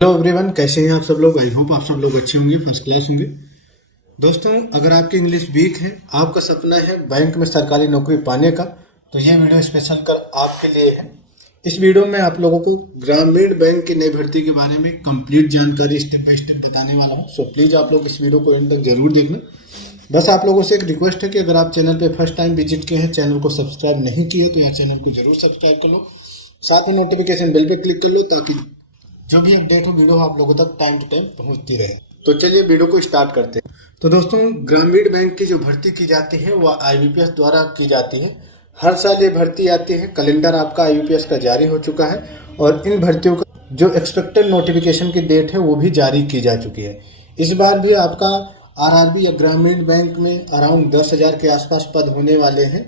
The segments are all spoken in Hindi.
हेलो एवरीवन, कैसे हैं आप सब लोग। आई होप आप सब लोग अच्छे होंगे, फर्स्ट क्लास होंगे। दोस्तों, अगर आपकी इंग्लिश वीक है, आपका सपना है बैंक में सरकारी नौकरी पाने का, तो ये वीडियो स्पेशल कर आपके लिए है। इस वीडियो में आप लोगों को ग्रामीण बैंक की नई भर्ती के बारे में कंप्लीट जानकारी स्टेप बाय स्टेप बताने वाला हूँ। सो प्लीज़ आप लोग इस वीडियो को एंड तक जरूर देखना। बस आप लोगों से एक रिक्वेस्ट है कि अगर आप चैनल पे फर्स्ट टाइम विजिट किए हैं, चैनल को सब्सक्राइब नहीं किए तो यार चैनल को जरूर सब्सक्राइब कर लो, साथ ही नोटिफिकेशन बेल पे क्लिक कर लो ताकि जो भी अपडेट हो वीडियो आप लोगों तक टाइम टू टाइम पहुंचती रहे। तो चलिए वीडियो को स्टार्ट करते हैं। तो दोस्तों, ग्रामीण बैंक की जो भर्ती की जाती है वह आईबीपीएस द्वारा की जाती है। हर साल ये भर्ती आती है। कैलेंडर आपका आईबीपीएस का जारी हो चुका है और इन भर्तियों का जो एक्सपेक्टेड नोटिफिकेशन की डेट है वो भी जारी की जा चुकी है। इस बार भी आपका आरआरबी या ग्रामीण बैंक में अराउंड 10,000 के आसपास पद होने वाले हैं।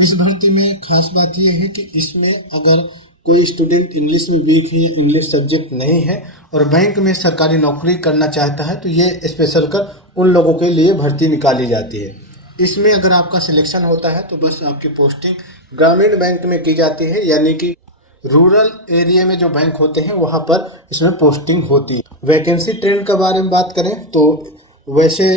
इस भर्ती में खास बात यह है कि इसमें अगर कोई स्टूडेंट इंग्लिश में वीक है, इंग्लिश सब्जेक्ट नहीं है और बैंक में सरकारी नौकरी करना चाहता है, तो ये स्पेशल कर उन लोगों के लिए भर्ती निकाली जाती है। इसमें अगर आपका सिलेक्शन होता है तो बस आपकी पोस्टिंग ग्रामीण बैंक में की जाती है, यानी कि रूरल एरिया में जो बैंक होते हैं वहाँ पर इसमें पोस्टिंग होती है। वैकेंसी ट्रेंड के बारे में बात करें तो वैसे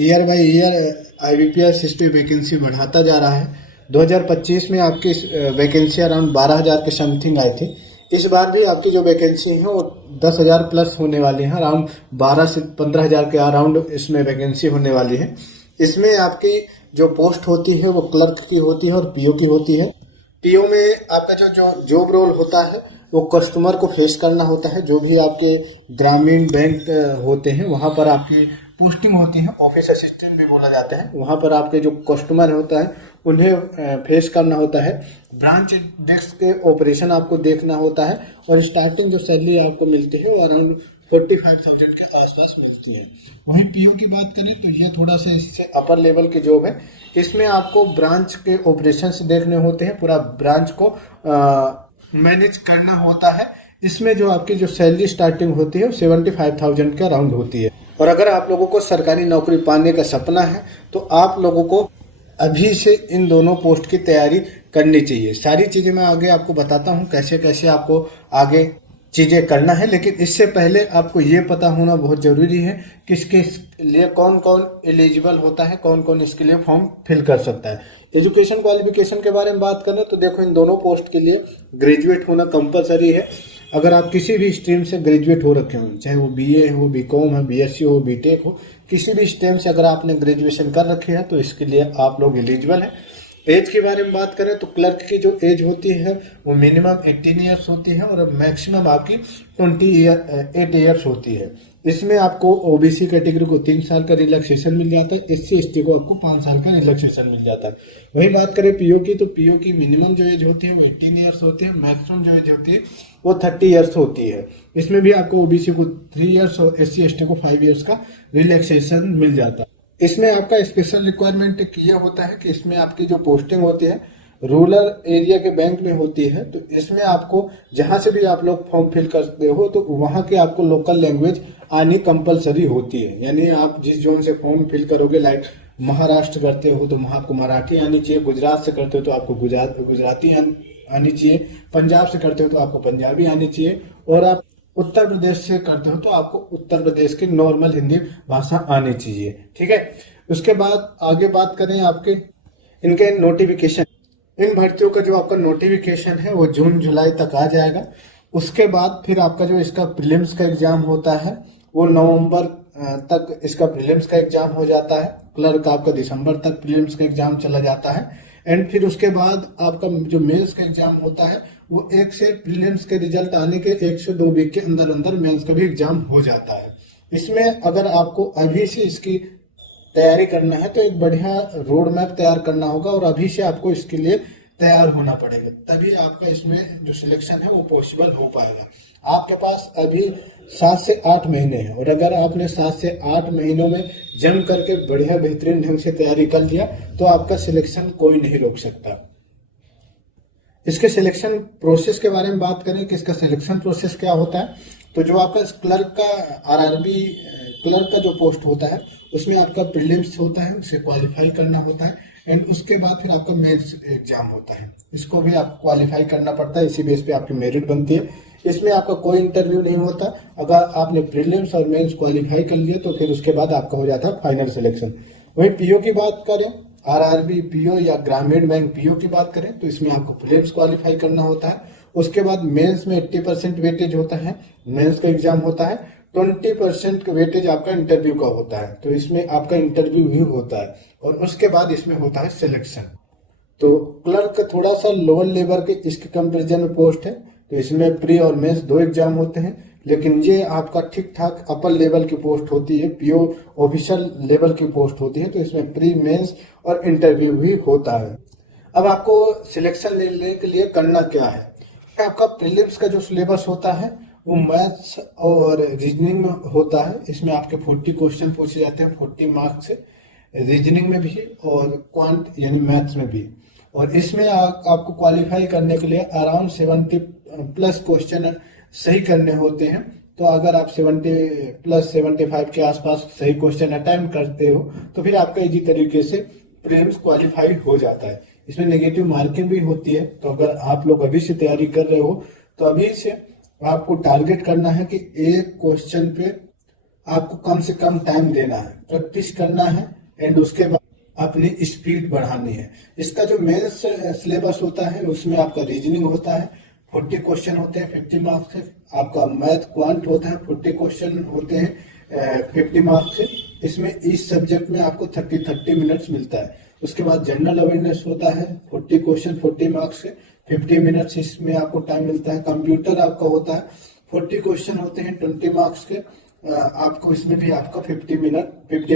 ईयर बाय ईयर आईबीपीएस इस पे वैकेंसी बढ़ाता जा रहा है। 2025 में आपकी वैकेंसी अराउंड 12,000 के समथिंग आई थी। इस बार भी आपकी जो वैकेंसी है वो 10,000 प्लस होने वाली है। अराउंड 12 से 15,000 के अराउंड इसमें वैकेंसी होने वाली है। इसमें आपकी जो पोस्ट होती है वो क्लर्क की होती है और पीओ की होती है। पीओ में आपका जो जॉब रोल होता है वो कस्टमर को फेस करना होता है। जो भी आपके ग्रामीण बैंक होते हैं वहाँ पर आपकी पोस्टिंग होती है, ऑफिस असिस्टेंट भी बोला जाता है। वहाँ पर आपके जो कस्टमर होता है उन्हें फेस करना होता है। ब्रांच डेस्क के ऑपरेशन आपको देखना होता है और स्टार्टिंग जो सैलरी आपको मिलती है वो अराउंड 45,000 के आसपास मिलती है। वहीं पीओ की बात करें तो यह थोड़ा सा इससे अपर लेवल की जॉब है। इसमें आपको ब्रांच के ऑपरेशंस देखने होते हैं, पूरा ब्रांच को मैनेज करना होता है। इसमें जो आपकी जो सैलरी स्टार्टिंग होती है वो 75,000 के अराउंड होती है। और अगर आप लोगों को सरकारी नौकरी पाने का सपना है तो आप लोगों को अभी से इन दोनों पोस्ट की तैयारी करनी चाहिए। सारी चीज़ें मैं आगे आपको बताता हूँ कैसे कैसे आपको आगे चीज़ें करना है, लेकिन इससे पहले आपको ये पता होना बहुत ज़रूरी है कि इसके लिए कौन कौन एलिजिबल होता है, कौन कौन इसके लिए फॉर्म फिल कर सकता है। एजुकेशन क्वालिफिकेशन के बारे में बात करें तो देखो, इन दोनों पोस्ट के लिए ग्रेजुएट होना कंपलसरी है। अगर आप किसी भी स्ट्रीम से ग्रेजुएट हो रखे हो, चाहे वो बीए हो, बीकॉम है, बीएससी हो, बीटेक हो, किसी भी स्ट्रीम से अगर आपने ग्रेजुएशन कर रखी है तो इसके लिए आप लोग एलिजिबल हैं। एज के बारे में बात करें तो क्लर्क की जो एज होती है वो मिनिमम 18 ईयर्स होती है और मैक्सिमम आपकी 8 ईयर्स होती है। इसमें आपको ओबीसी कैटेगरी को 3 साल का रिलैक्सेशन मिल जाता है, एससी एसटी को आपको 5 साल का रिलैक्सेशन मिल जाता है। वही बात करें पीओ की तो पीओ की मिनिमम जो एज होती है वो 18 ईयर्स होती है, मैक्सिमम जो एज होती है वो 30 ईयर्स होती है। इसमें भी आपको ओबीसी को 3 ईयर्स और एससी एसटी को 5 ईयर्स का रिलैक्सेशन मिल जाता है। इसमें आपका स्पेशल रिक्वायरमेंट ये होता है कि इसमें आपकी जो पोस्टिंग होती है रूरल एरिया के बैंक में होती है, तो इसमें आपको जहां से भी आप लोग फॉर्म फिल करते हो तो वहां की आपको लोकल लैंग्वेज आनी कंपलसरी होती है। यानी आप जिस जोन से फॉर्म फिल करोगे, लाइक महाराष्ट्र करते हो तो वहां आपको मराठी आनी चाहिए, गुजरात से करते हो तो आपको गुजराती आनी चाहिए, पंजाब से करते हो तो आपको पंजाबी आनी चाहिए, और आप उत्तर प्रदेश से करते हो तो आपको उत्तर प्रदेश की नॉर्मल हिंदी भाषा आनी चाहिए। ठीक है। उसके बाद आगे बात करें आपके इनके नोटिफिकेशन। इन भर्तियों का जो आपका नोटिफिकेशन है वो जून जुलाई तक आ जाएगा। उसके बाद फिर आपका जो इसका प्रीलिम्स का एग्जाम होता है वो नवंबर तक इसका प्रीलिम्स का एग्जाम हो जाता है। क्लर्क आपका दिसंबर तक प्रीलिम्स का एग्जाम चला जाता है। एंड फिर उसके बाद आपका जो मेंस का एग्जाम होता है वो एक से प्रीलिम्स के रिजल्ट आने के 1 से 2 वीक के अंदर अंदर मेंस का भी एग्जाम हो जाता है। इसमें अगर आपको अभी से इसकी तैयारी करना है तो एक बढ़िया रोड मैप तैयार करना होगा और अभी से आपको इसके लिए तैयार होना पड़ेगा, तभी आपका इसमें जो सिलेक्शन है वो पॉसिबल हो पाएगा। आपके पास अभी 7 से 8 महीने हैं और अगर आपने 7 से 8 महीनों में जम करके बढ़िया बेहतरीन ढंग से तैयारी कर लिया तो आपका सिलेक्शन कोई नहीं रोक सकता। इसके सिलेक्शन प्रोसेस के बारे में बात करें कि इसका सिलेक्शन प्रोसेस क्या होता है, तो जो आपका क्लर्क का आरआरबी क्लर्क का जो पोस्ट होता है उसमें आपका प्रीलिम्स होता है, उसे क्वालिफाई करना होता है एंड उसके बाद फिर आपका मेंस एग्जाम होता है। इसको भी आप क्वालिफाई करना पड़ता है, इसी बेस पे आपकी मेरिट बनती है। इसमें आपका कोई इंटरव्यू नहीं होता। अगर आपने प्रीलिम्स और मेंस क्वालिफाई कर लिया तो फिर उसके बाद आपका हो जाता है फाइनल सिलेक्शन। वहीं पीओ की बात करें, आरआरबी पीओ या ग्रामीण बैंक पीओ की बात करें तो इसमें आपको प्रीलिम्स क्वालिफाई करना होता है। उसके बाद मेंस में 80% वेटेज होता है, मेंस का एग्जाम होता है। 20% का वेटेज आपका इंटरव्यू का होता है, तो इसमें आपका इंटरव्यू भी होता है और उसके बाद इसमें होता है सिलेक्शन। तो क्लर्क थोड़ा सा लोअर लेवल के इसके कंपेरिजन में पोस्ट है, तो इसमें प्री और मेंस 2 एग्जाम होते हैं, लेकिन ये आपका ठीक ठाक अपर लेवल की पोस्ट होती है, पीओ ऑफिशियल लेवल की पोस्ट होती है, तो इसमें प्री मेंस और इंटरव्यू भी होता है। अब आपको सिलेक्शन लेने के लिए करना क्या है, आपका प्रीलिम्स का जो सिलेबस होता है वो मैथ्स और रीजनिंग में होता है। इसमें आपके 40 क्वेश्चन पूछे जाते हैं 40 मार्क्स से, रीजनिंग में भी और क्वांट यानी मैथ्स में भी। और इसमें आपको क्वालिफाई करने के लिए अराउंड 70 प्लस क्वेश्चन सही करने होते हैं। तो अगर आप 70 प्लस 75 के आसपास सही क्वेश्चन अटेम्प्ट करते हो तो फिर आपका इजी तरीके से प्रीलिम्स क्वालिफाई हो जाता है। इसमें नेगेटिव मार्किंग भी होती है, तो अगर आप लोग अभी से तैयारी कर रहे हो तो अभी से आपको टारगेट करना है कि एक क्वेश्चन पे आपको कम से कम टाइम देना है, प्रैक्टिस करना है एंड उसके बाद अपनी स्पीड बढ़ानी है। इसका जो मेंस सिलेबस होता है उसमें आपका रीजनिंग होता है, 40 क्वेश्चन होते हैं 50 मार्क्स से। आपका मैथ क्वांट होता है 40 क्वेश्चन होते हैं 50 मार्क्स से। इसमें इस सब्जेक्ट में आपको 30 मिनट्स मिलता है। उसके बाद जनरल अवेयरनेस होता है 40 क्वेश्चन 40 मार्क्स से 50 मिनट्स इसमें आपको टाइम मिलता है। कंप्यूटर आपका होता है 40 क्वेश्चन होते हैं 20 मार्क्स के, आपको इसमें भी आपका 15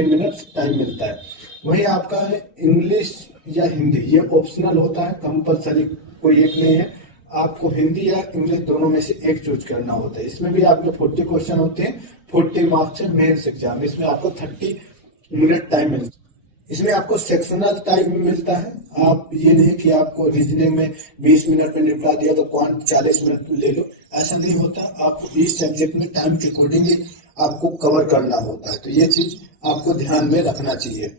मिनट्स टाइम मिलता है। वही आपका है इंग्लिश या हिंदी, ये ऑप्शनल होता है, कंपलसरी कोई एक नहीं है। आपको हिंदी या इंग्लिश दोनों में से एक चूज करना होता है। इसमें भी आपके 40 क्वेश्चन होते हैं 40 मार्क्स से मेंस एग्जाम, इसमें आपको 30 मिनट टाइम मिलता है। इसमें आपको सेक्शनल टाइम मिलता है। आप ये नहीं कि आपको रीजनिंग में 20 मिनट में निपटा दिया तो क्वांट 40 मिनट में ले लो, ऐसा नहीं होता। आपको इस सब्जेक्ट में टाइम के अकॉर्डिंगली आपको कवर करना होता है, तो ये चीज आपको ध्यान में रखना चाहिए।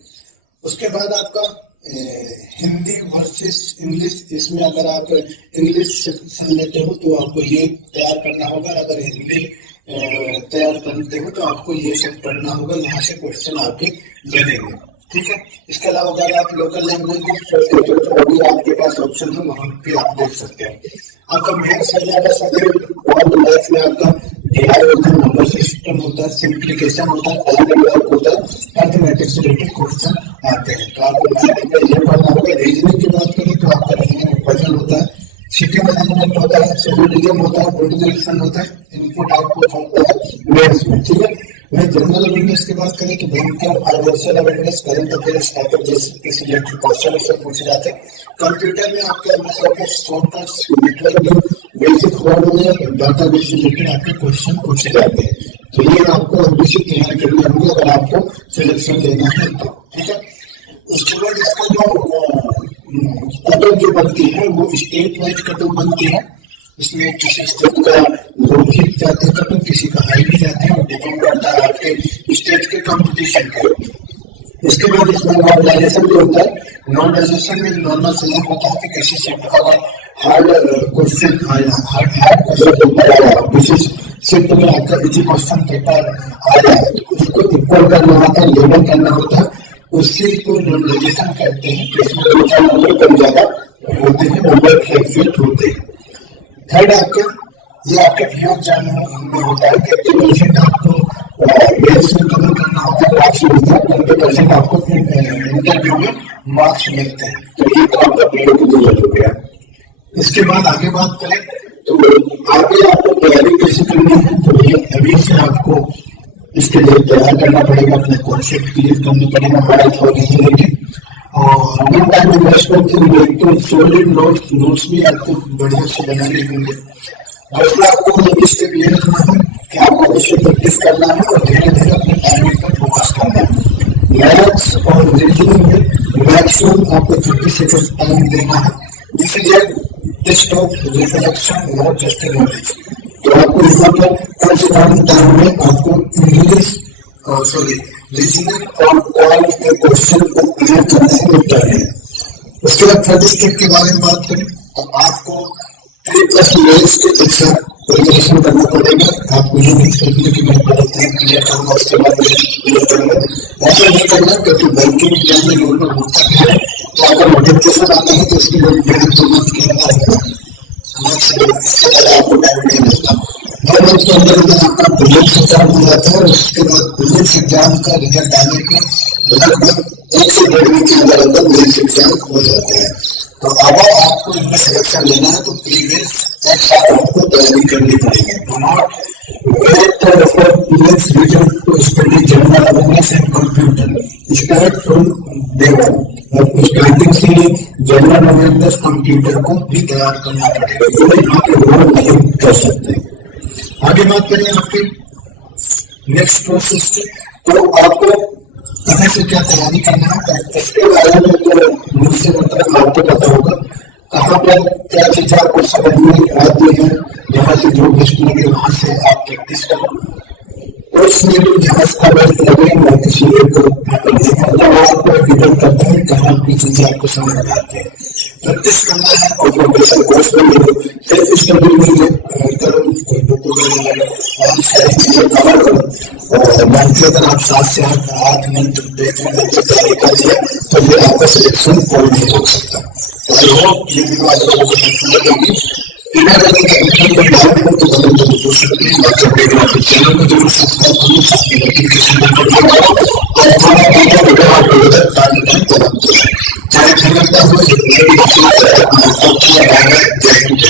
उसके बाद आपका हिंदी वर्सेस इंग्लिश, इसमें अगर आप इंग्लिश सेक्शन लेते हो तो आपको ये तैयार करना होगा, अगर हिंदी तैयार करते हो तो आपको ये सब पढ़ना होगा, यहाँ से क्वेश्चन आपके बनेंगे, ठीक है। इसके अलावा अगर आप लोकल लैंग्वेज तो अभी आपके पास ऑप्शन है, वहां पे आप देख सकते हैं। आपका मेंस मैथ्स में आपका एआई होता है, नंबर सिस्टम होता है, सिंप्लीकेशन होता है, अलग होता है, मैथमेटिक्स से रिलेटेड क्वेश्चन आते हैं। तो आपको मैथ में ये पढ़ना होगा। रीजनिंग की बात करें तो आपका रीजनिंग में पजल होता है, सिटी मैनेजमेंट होता है, सिविलिज्म होता है, पॉलिटिकल होता है, इनपुट आउटपुट होता है मेंस में, ठीक है। वही जनरल अवेयरनेस की बात करें तो banking, financial awareness, current affairs, strategies से रिलेटेड क्वेश्चन इससे पूछे जाते हैं। कंप्यूटर में आपके हमेशा के शॉर्टकट्स, नेटवर्क, बेसिक फॉर्मूले, डाटाबेस से रिलेटेड आपके क्वेश्चन पूछे जाते हैं। तो ये आपको अभी से तैयार करनी होगी अगर आपको सिलेक्शन लेना है तो, ठीक है। उसके बाद इसका जो कट ऑफ जो बनती है वो स्टेट वाइज कट ऑफ बनती है। इसमें किसी स्टेट का लो भी जाते हैं कट ऑफ, किसी का हाई भी जाते हैं, डिपेंड करता है आपके स्टेट के कंपटीशन पे। उसके बाद इसमें नॉर्मलाइजेशन जो होता है, नॉर्मलाइजेशन में नॉर्मल से होता है कि किसी शिफ्ट का हार्ड क्वेश्चन आया, हार्ड क्वेश्चन पेपर आया, विशेष शिफ्ट में आपका इजी क्वेश्चन पेपर आया तो उसको इक्वल करना होता है, लेवल करना होता है, उसी को नॉर्मलाइजेशन कहते हैं। तो इसमें 2-4 नंबर कम ज्यादा होते हैं, नंबर फिट होते हैं। थर्ड आपका ये आपके व्यूज जानने में होता है कि 80% आपको मेंस में कवर करना होता है, मार्क्स मिलते हैं, 20% आपको इंटरव्यू में मार्क्स मिलते हैं। तो ये तो आपका पीओ की जरूरत हो गया। इसके बाद आगे बात करें तो आगे आपको तैयारी कैसे करनी है, तो ये अभी से आपको इसके लिए तैयार करना पड़ेगा, अपने कॉन्सेप्ट क्लियर करने पड़ेगा, मैथ और रीजनिंग और वन टाइम इन्वेस्टमेंट के लिए तो सॉलिड नोट्स भी आपको बढ़िया से बनाने होंगे। दूसरा आपको स्टेप ये रखना है कि आपको इसे प्रैक्टिस करना है और धीरे धीरे अपने टाइमिंग पर फोकस करना है। मैथ्स और रीजनिंग में मैक्सिमम आपको 30 सेकंड टाइम देना है। This is a test of reflection, not just knowledge. तो आपको यहाँ पर कम से कम टाइम में आपको इंग्लिश रीजनिंग और क्वांट के क्वेश्चन को क्लियर करने में निपटाने हैं। उसके बाद थर्ड स्टेप के बारे में बात करें तो आपको 3+ मेंस के एग्जाम वेरिफिकेशन करना पड़ेगा। आपको ये नहीं करना कि मैं पहले क्लियर करूंगा उसके बाद क्लियर करूंगा, ऐसा नहीं करना, क्योंकि बैंकिंग एग्जाम में लोगों को होता क्या है कि अगर नोटिफिकेशन आता है तो उसकी मेहनत तो मत करना है, इससे ज्यादा आपको टाइम नहीं मिलता। 2 मंथ के अंदर अगर आपका प्रीलिम्स एग्जाम हो जाता है और उसके बाद प्रीलिम्स एग्जाम का रिजल्ट आने के लगभग 1 से 1.5 वीक के अंदर अंदर मेंस एग्जाम हो जाता है। तो अगर आपको इनमें सिलेक्शन लेना है तो प्रीलिम्स एक साथ आपको तैयारी करनी पड़ेगी। Do not wait for prelims result to study general awareness and computer, start from day one. आपको स्टार्टिंग से ही जनरल अवेयरनेस कंप्यूटर को भी तैयार करना पड़ेगा, तो आप इग्नोर नहीं कर सकते। आगे बात करें आपके नेक्स्ट प्रोसेस की, तो आपको कहाँ से क्या तैयारी करना है इसके बारे में तो मुझसे मतलब आपको पता होगा, कहाँ पर क्या चीजें आपको समझ में आती है, जहाँ से जो बेस्ट लगे वहां से आप प्रैक्टिस करो। उसमें भी जहाँ से बेस्ट लगे मैं किसी एक आपको डिपेंड करता है कहाँ की चीजें आपको समझ में आती है। प्रैक्टिस करना है और प्रोफेशनल कोर्स में सेल्फ स्टडी में करो, कोई बुक वगैरह सारी चीजें कवर करो। और बाकी अगर आप 7 से 8 मंथ तैयारी कर लिया तो फिर आपका सिलेक्शन कोई नहीं हो सकता। ये वीडियो आज लगेगी चैनल को जरूर सब्सक्राइब करो, साथ ही नोटिफिकेशन चाहे